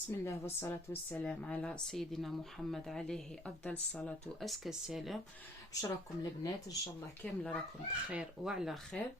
بسم الله والصلاة والسلام على سيدنا محمد عليه أفضل الصلاة وأزكى السلام. واش راكم البنات؟ إن شاء الله كامل راكم بخير وعلى خير.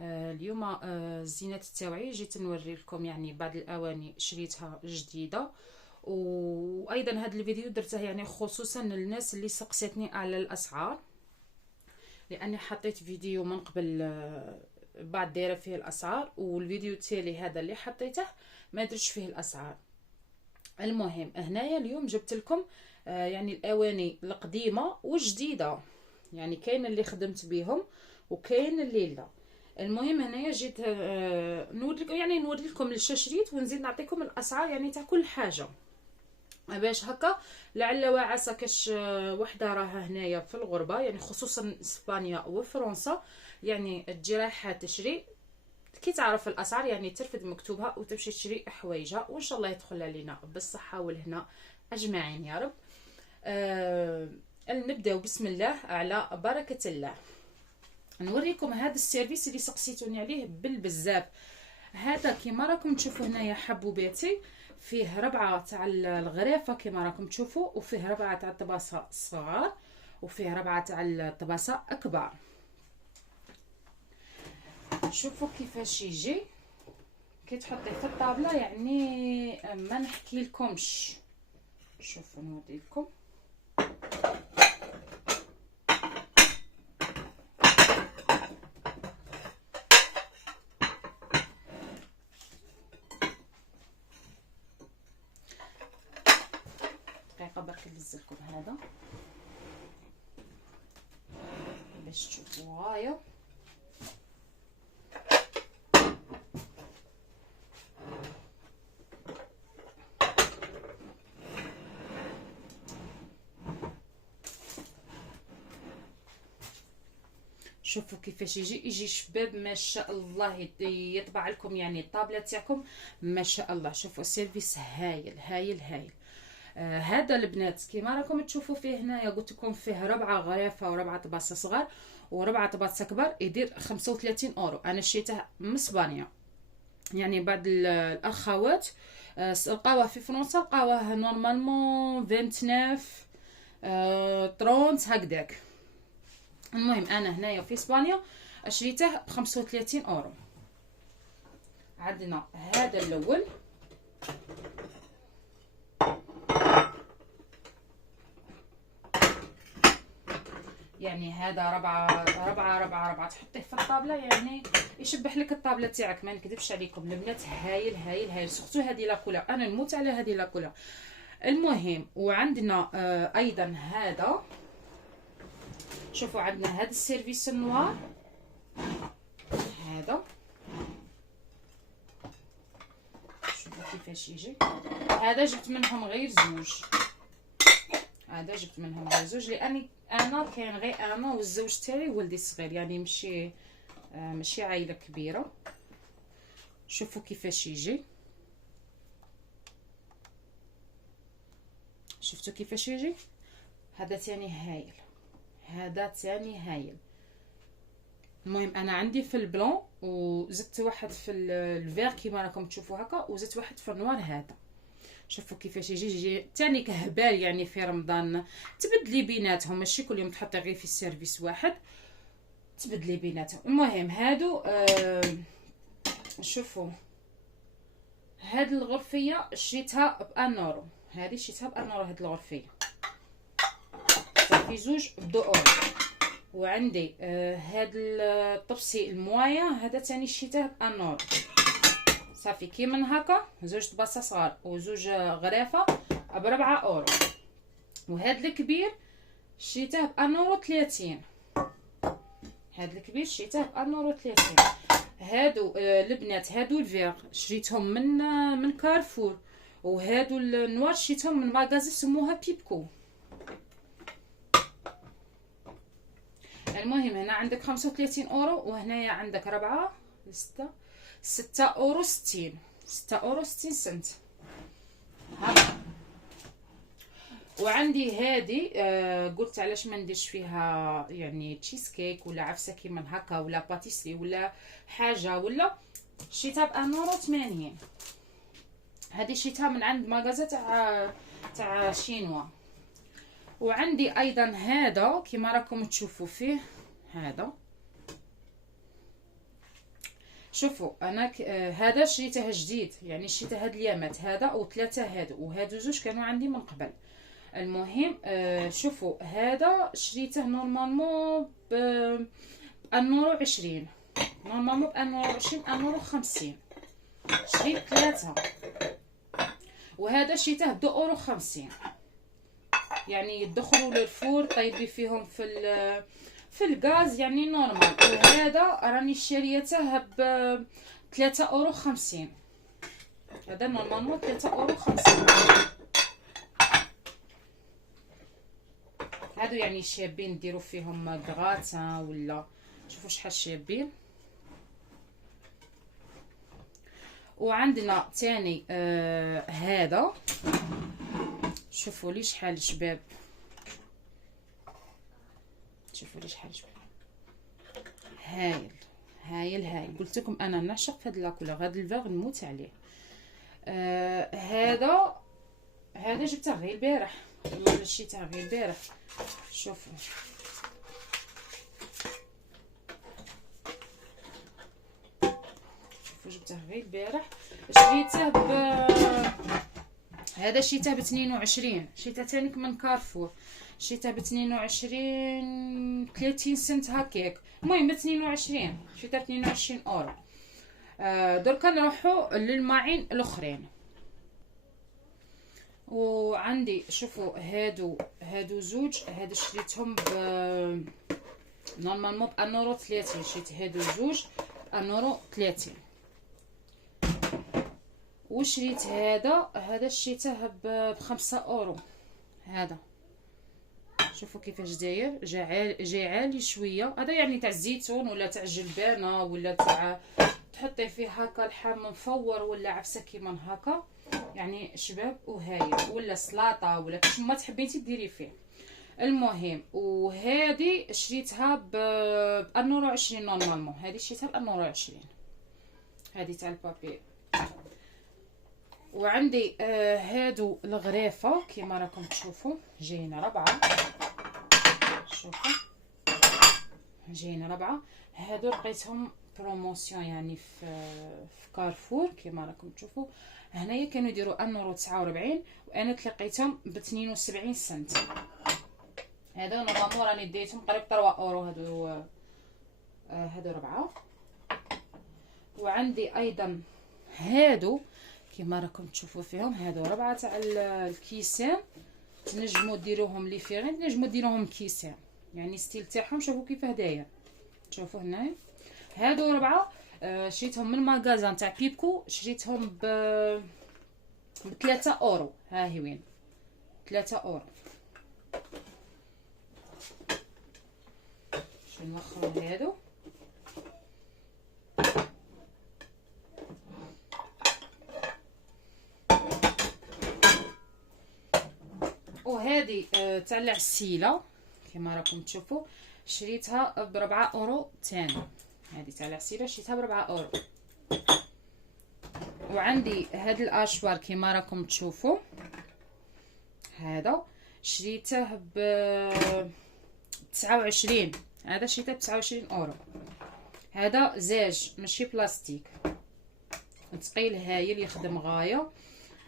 اليوم الزينات التوعية جيت نوري لكم يعني بعض الأواني شريتها جديدة، وأيضا هذا الفيديو درته يعني خصوصا للناس اللي سقسيتني على الأسعار، لأني حطيت فيديو من قبل بعد دايره فيه الأسعار، والفيديو التالي هذا اللي حطيته ما درتش فيه الأسعار. المهم هنايا اليوم جبت لكم يعني الاواني القديمه والجديده، يعني كاين اللي خدمت بهم وكاين اللي لا. المهم هنايا جيت نوري لكم الشاشريت ونزيد نعطيكم الاسعار يعني تاع كل حاجه، باش هكا لعل وعسى كاش وحده راها هنايا في الغربه، يعني خصوصا اسبانيا وفرنسا، يعني تجي رايحه تشري كي تعرف الاسعار يعني ترفد مكتوبها وتمشي تشري حوايجها، وان شاء الله يدخل علينا بالصحه والهنا اجمعين يا رب. نبداو بسم الله على بركه الله. نوريكم هذا السيرفيس اللي سقسيتوني عليه بالبزاف. هذا كيما راكم تشوفوا هنايا حبوباتي، فيه ربعه تاع الغرافه كيما راكم تشوفوا، وفيه ربعه تاع الطباسه صغار، وفيه ربعه تاع الطباسه اكبر. شوفوا كيفاش يجي كي تحطيه في الطابله، يعني ما نحكي لكمش. شوفوا نوري لكم. دقيقه برك ننزل لكم هذا باش تشوفوا هايا. شوفوا كيفاش يجي شباب ما شاء الله، يطبع لكم يعني الطابله تاعكم ما شاء الله. شوفوا سيرفيس هايل هايل هايل. هذا البنات كيما راكم تشوفوا فيه هنايا قلت لكم فيه ربعه غرافه وربعه طباسه صغار وربعه طباسه كبار، يدير 35 اورو. انا شريته من اسبانيا، يعني بعض الاخوات لقاوه في فرنسا لقاوه نورمالمون 29 30 هكذاك. المهم انا هنايا في اسبانيا شريته ب 35 اورو. عندنا هذا الاول، يعني هذا ربعة تحطيه في الطابله، يعني يشبح لك الطابله تاعك، ما نكذبش عليكم البنات. هايل هايل هايل، سورتو هذه لاكولا، انا نموت على هذه لاكولا. المهم وعندنا ايضا هذا. شوفوا عندنا هذا السيرفيس النوار، هذا شوفوا كيفاش يجي. هذا جبت منهم غير زوج، لاني انا كاين غير انا والزوج تاعي وولدي الصغير، يعني ماشي عائله كبيره. شوفوا كيفاش يجي، شفتوا كيفاش يجي. هذا ثاني هايل، هذا ثاني هايل. المهم انا عندي في البلون وزدت واحد في الفير كيما راكم تشوفوا هكا، وزدت واحد في النوار هذا. شوفوا كيفاش يجي تاني كهبال، يعني في رمضان تبدلي بيناتهم، ماشي كل يوم تحطي غير في السيرفيس واحد، تبدلي بيناتهم. المهم هادو شوفوا هاد الغرفيه شريتها ب1 اورو، هذه شريتها ب1 اورو. هاد الغرفيه صافي زوج ب2 اورو. وعندي هاد الطبسي الموايه، هذا تاني شريته ب1 اورو. صافي كي من هكا زوج طباسه صغار وزوج غرافه ب4 اورو. وهاد الكبير شريته ب1 اورو 30. هاد الكبير شريته ب1 اورو 30. هادو البنات هادو الفيغ شريتهم من كارفور، وهادو النوار شريتهم من ماغازي سموها بيبكو. المهم هنا عندك 35 اورو، وهنايا عندك 4 6 اورو 60 6 اورو 60 سنت هذا. وعندي هذه قلت علاش ما نديرش فيها يعني تشيز كيك ولا عفسه كيما هكا ولا باتيسري ولا حاجه، ولا شريتها ب1 اورو 80. هذه شيتها من عند ماغازا تاع شينوا. وعندي ايضا هذا كما راكم تشوفوا فيه، هذا شوفوا انا هذا شريته جديد، يعني شريته هاد اليامات، هذا او ثلاثه وهادو زوج كانوا عندي من قبل. المهم شوفوا هذا شريته نورمالمون بأنورو 20، نورمالمون بأنورو 20 أنورو 50. شريت ثلاثة. وهذا شريته ب2 €50، يعني يدخلوا للفور طيبي فيهم في الغاز يعني نورمال. وهذا راني شاريته ب3,50€. هذا نورمالمون 3,50€. هادو يعني شابين نديرو فيهم كغاتان ولا شوفوا شحال شابين. وعندنا تاني هذا شوفوا لي شحال شباب، شوفوا لي شحال شباب، هايل هايل هايل. قلت لكم انا نعشق في هاد لاكولور، هاد الفاغ نموت عليه. هذا جبته غير البارح، والله شريته غير البارح. شوفوا جبته غير البارح. شريته هذا شريته ب22، شريته تانيك من كارفور، شريته ب22 30 سنت هكاك. المهم ب22 شريته ب22€. دركا نروحو للماعين الاخرين. وعندي شوفوا هادو زوج، هادو شريتهم نورمالمون ب1,30€. شريت هادو زوج ب1,30€. وشريت هذا شريته ب5€. هذا شوفوا كيفاش داير، جاي عالي شويه. هذا يعني تاع الزيتون ولا تاع الجلبانه ولا تاع تحطي فيه هكا لحم مفور ولا عفسه كيما هكا، يعني شباب وهايل، ولا سلطه ولا كيف ما تحبيتي ديري فيه. المهم وهذه شريتها ب1,20€ نورمالمون. هذه شريتها ب1,20€، هذه تاع البابي. وعندي هادو الغريفه كيما راكم تشوفوا جايين 4. شوفوا جايين 4. هادو لقيتهم بروموسيون يعني في كارفور كيما راكم تشوفوا. هنايا كانوا يديروا 1,49€، وانا تلقيتهم ب72 سنت. هذا نورمالمون راني ديتهم قريب 3€. هادو 4. وعندي ايضا هادو كيما راكم تشوفوا فيهم، هادو 4 تاع الكيسان. تنجموا ديروهم لي فيغين، تنجموا ديروهم كيسان، يعني ستيل تاعهم شوفوا كيفاه داير. شوفوا هنايا هادو 4. شريتهم من ماغازان تاع بيبكو، شريتهم ب3€. ها هي وين 3€. شنو نوخروا هادو. وهذه تاع العسيله كيما راكم تشوفوا شريتها ب4€ تاني. هذه تاع العسيله شريتها ب4€. وعندي هاد الاشوار كيما راكم تشوفوا، هذا شريته ب29. هذا شريته ب29€. هذا زاج ماشي بلاستيك، ثقيل هايل يخدم غايه.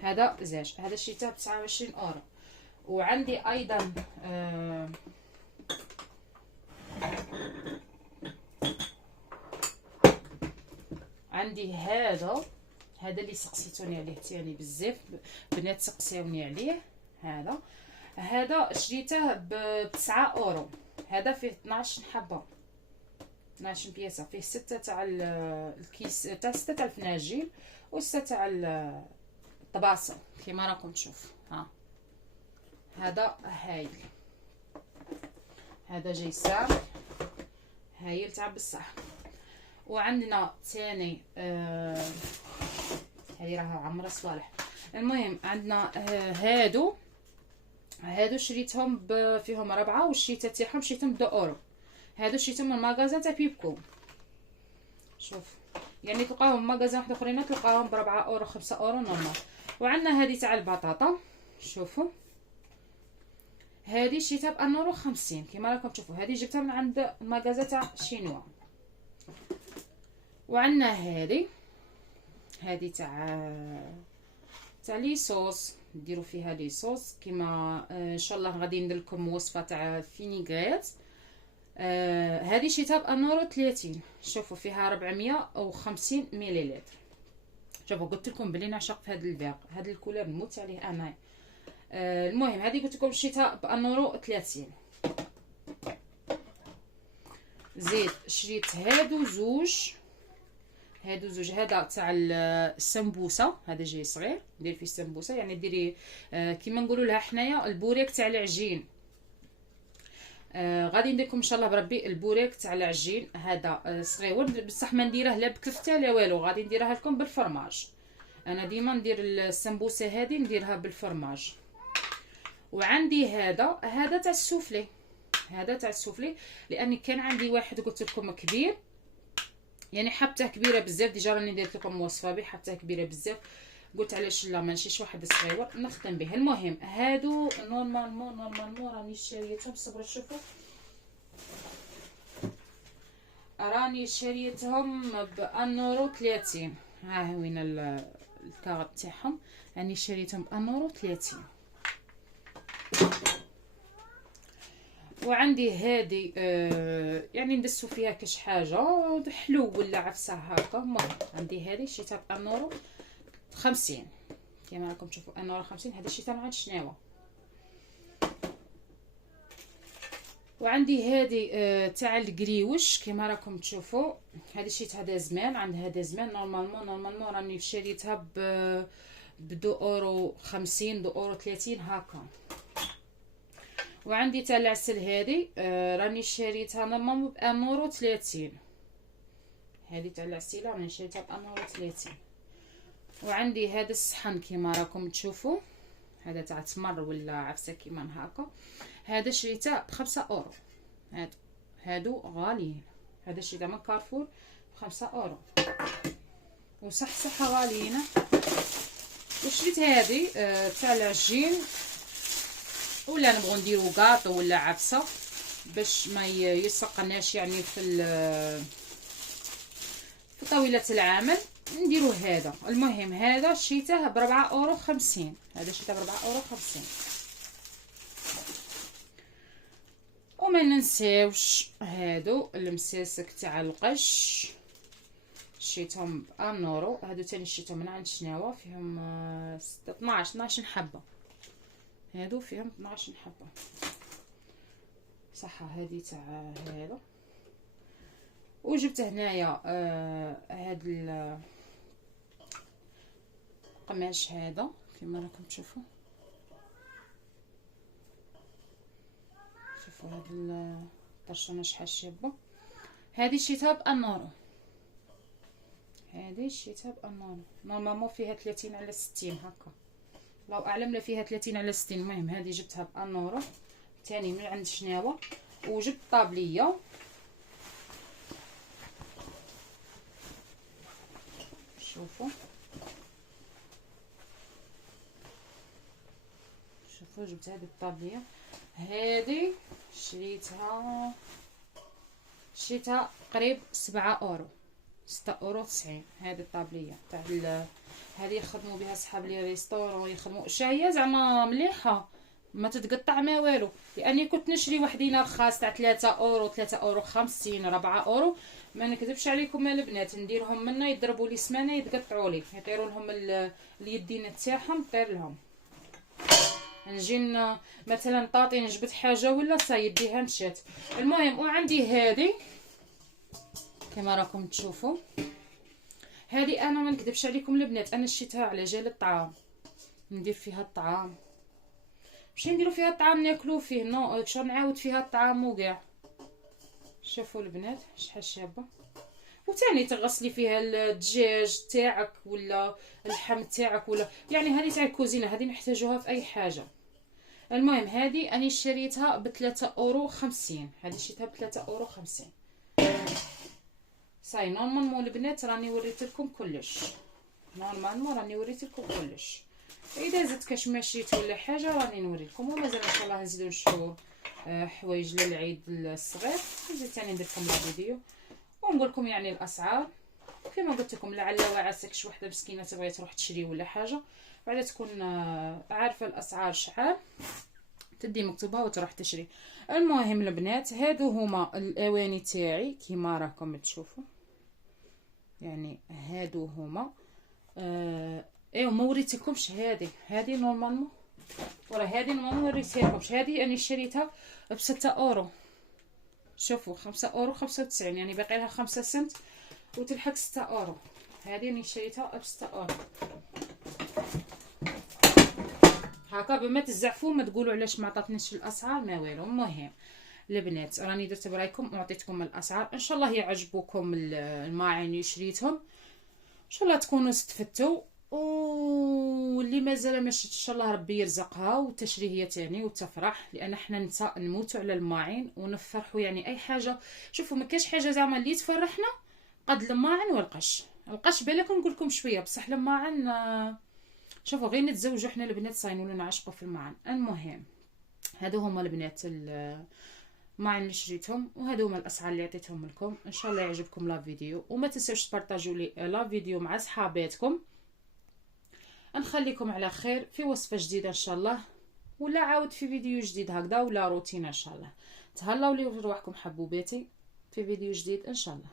هذا زاج، هذا شريته ب29€. وعندي ايضا عندي هذا اللي سقسيتوني عليه تاني بزاف، بنات سقساوني عليه. هذا شريته ب9€. هذا فيه 12 حبه، 12 بياسه، فيه 6 تاع الكيس تاع 6 تاع الفناجيل و6 تاع الطباسه كيما راكم تشوفوا. هذا هايل، هذا جاي سامح هايل تاع بصح. وعندنا ثاني هذه راها عمره صوالح. المهم عندنا هادو شريتهم فيهم 4، والشيته تاعهم شريتهم ب2€. هادو شريتهم من ماغازان تاع بيبكو. شوف يعني تلقاهم ماغازان واحد اخرين تلقاهم ب4€، 5€ نورمال. وعندنا هذه تاع البطاطا، شوفوا هذه شريتها ب1 اورو 50 كما راكم تشوفوا. هذه جبتها من عند المغازه تاع شينوا. وعندنا هذه تاع لي صوص، نديروا فيها لي صوص كما ان شاء الله غادي ندير لكم وصفه تاع فينيغريت. هذه شريتها ب1 اورو 30. شوفوا فيها 450 مليلتر. شوفوا قلت لكم بلي نعشق في هذا الفيغ، هذا الكولور نموت عليه انا. المهم هذه قلت لكم شريتها ب1 اورو 30. زيد شريت هادو زوج، هذا تاع السمبوسه، هذا جاي صغير ندير فيه السمبوسه، يعني ديري كيما نقولوا لها حنايا البوريك تاع العجين. غادي ندير لكم ان شاء الله بربي البوريك تاع العجين. هذا صغيور بصح ما نديره لا بكفته لا والو، غادي نديرها لكم بالفرماج. انا ديما ندير السمبوسه هذه نديرها بالفرماج. وعندي هذا تاع السوفلي، هذا تاع السوفلي لاني كان عندي واحد قلت لكم كبير، يعني حبته كبيره بزاف، ديجا راني درت لكم وصفه به، حبته كبيره بزاف قلت علاش لا ما نشريش واحد صغيور نخدم به. المهم هادو نورمالمون راني شريتهم، صبروا شوفوا راني شريتهم ب1 اورو 30. ها وين الكارت تاعهم، راني شريتهم ب1 اورو 30. وعندي هذه يعني ندسو فيها كاش حاجه حلو ولا عفسه هكا. المهم عندي هذه شريتها ب1 اورو 50 كما راكم تشوفوا 1 اورو 50. هذه شريتها من عند شناوه. وعندي هذه تاع الكريوش كما راكم تشوفوا، هذه شريتها هذا زمان عند هذا زمان. نورمالمون راني شريتها ب 2 اورو 50 2 اورو 30 هكا. وعندي تاع العسل هذه راني شريتها نورمالمون ب 1 اورو 30. هذه تاع العسيله راني شريتها ب 1 اورو 30. وعندي هذا الصحن كما راكم تشوفوا، هذا تاع تمر ولا عفسه كيما هكا، هذا شريته ب5 اورو. هادو غاليين، هذا شريته من كارفور ب5 اورو وصح غاليين. وشريت هذه تاع العجين، ولا نبغوا نديرو كاطو ولا عفسه باش ما يسقناش يعني في طاوله العمل نديرو هذا. المهم هذا شريته ب 4 اورو 50. هذا شريته ب 4 اورو 50. وما ننساوش هادو المساسك تاع القش شريتهم ب 1 اورو. هادو تاني شريتهم من عند شناوه، فيهم 12 حبه. هادو فيهم 12 حبه صح. هذه تاع هذا. وجبت هنايا هاد القماش هذا كما راكم تشوفوا. شوفوا هاد الطرشونه شحال شابه. هذه شريتها ب 1 اورو. هذه شريتها ب 1 اورو. نورمالمون فيها 30 على 60 هكا، الله اعلم لا فيها 30 على 60. المهم هذه جبتها ب 1 اورو ثاني من عند شناوه. وجبت طابليه، شوفوا جبت هذه الطابليه. هذه شريتها قريب 7 اورو 6 اورو 90. هذه الطابليه تاع هذه يخدموا بها صحاب لي ريستورون، يخدموا شاهيه زعما مليحه ما تتقطع ما والو. لاني كنت نشري وحدينا رخاص تاع 3 اورو 3 اورو 50 4 اورو. ما نكذبش عليكم البنات نديرهم منا يضربوا لي سمانه يتقطعوا لي، يطيروا لهم اليدين تاعهم طير لهم. نجي مثلا طاطي نجبد حاجه ولا يديها مشات. المهم وعندي هذه كما راكم تشوفوا. هذه انا ما نكذبش عليكم البنات انا شريتها على جال الطعام، ندير فيها الطعام ماشي نديرو فيها الطعام ناكلو فيه، نو شو نعاود فيها الطعام وكاع. شوفوا البنات شحال شابه. وثاني تغسلي فيها الدجاج تاعك ولا اللحم تاعك ولا يعني هذه تاع الكوزينه، هذه نحتاجوها في اي حاجه. المهم هذه اني شريتها ب 3 اورو 50. هذه شريتها ب 3 اورو 50 صاي. نورمالمون البنات راني وريت لكم كلش، نورمالمون راني وريت لكم كلش. اذا زدت كشماشيت ولا حاجه راني نوري لكم. ومازال ان شاء الله نزيدو نشرو حوايج للعيد الصغير. نزيد ثاني ندير لكم الفيديو ونقول لكم يعني الاسعار. كما قلت لكم لعل وعسى شي وحده مسكينه تبغي تروح تشري ولا حاجه بعد تكون عارفه الاسعار شحال تدي مكتوبه وتروح تشري. المهم البنات هادو هما الاواني تاعي كيما راكم تشوفوا، يعني هادو هما ايوا ما وريتكمش. هذه نورمالمون ورا هذه نورمالمون وريتكمش. هذه انا شريتها ب6 اورو. شوفوا 5 اورو 95 يعني باقي لها 5 سنت وتلحق 6 اورو. هذه انا شريتها ب6 اورو. هكا بما تزعفوا ما تقولوا علاش ما عطاتنيش الاسعار ما والو. المهم البنات راني درت برايكم وعطيتكم الاسعار. ان شاء الله يعجبوكم الماعين اللي شريتهم، ان شاء الله تكونوا استفدتوا. واللي مازال ما شريتش ان شاء الله ربي يرزقها وتشري هي تاني وتفرح، لان احنا نساء نموتوا على الماعين ونفرحوا. يعني اي حاجه شوفوا ما كاش حاجه زعما اللي تفرحنا قد الماعن والقش. القش بالك نقول لكم شويه بصح الماعن شوفوا غير نتزوجوا احنا البنات صاينوا لنا عشقوا في الماعن. المهم هادو هما البنات الماعن اللي شريتهم وهادو هما الاسعار اللي عطيتهم لكم. ان شاء الله يعجبكم لا فيديو وما تنساوش تبارطاجوا لي لا فيديو مع صحاباتكم. نخليكم على خير في وصفه جديده ان شاء الله، ولا عاود في فيديو جديد هكذا ولا روتين ان شاء الله. تهلاو لي روحكم حبوباتي في فيديو جديد ان شاء الله.